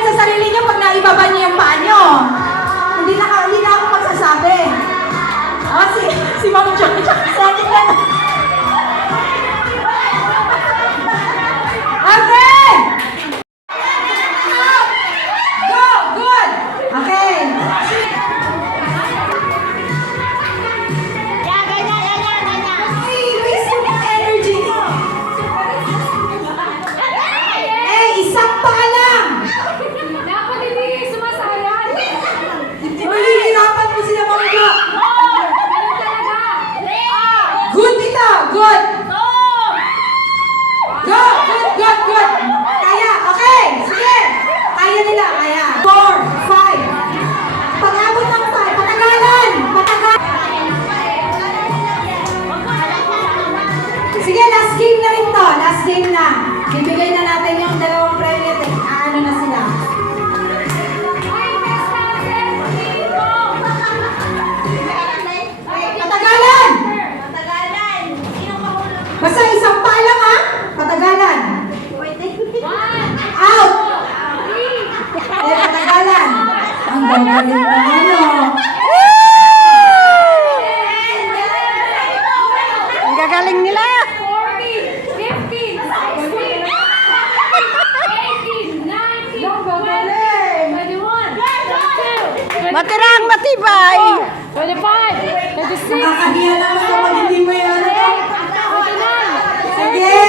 kayo sa sarili niyo pag naibaba niyo yung paa niyo. Hindi na ako magsasabi. Oh, si Ma'am Joy. Okay! Go! Good! Okay. Hey, waste mo ng energy mo. Eh, isang paa lang. Dapat hindi sumasayan. Mahihirapan mo sila mga Ganun talaga. Good dito! Good! Go! Good, good, good! Kaya, okay! Sige! Kaya nila, kaya. 4, 5. Pag-abot ng 5, patagalan! Patagalan! Sige, last game na rin to. Last game na. Bibigay na natin yung dalawang premyo. Ano na sila? Patagalan! Basta isang pa lang ha? Patagalan. Out! Eh, patagalan. Ang gagaling na ano. Ang gagaling nila. 14, 15, 16, 17, 18, 19, 20, 21, 22, Matirang matibay. 25, 26, Nakakahiya naman kapag hindi mo yan. 28, 29, Sige,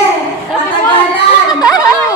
patagalan.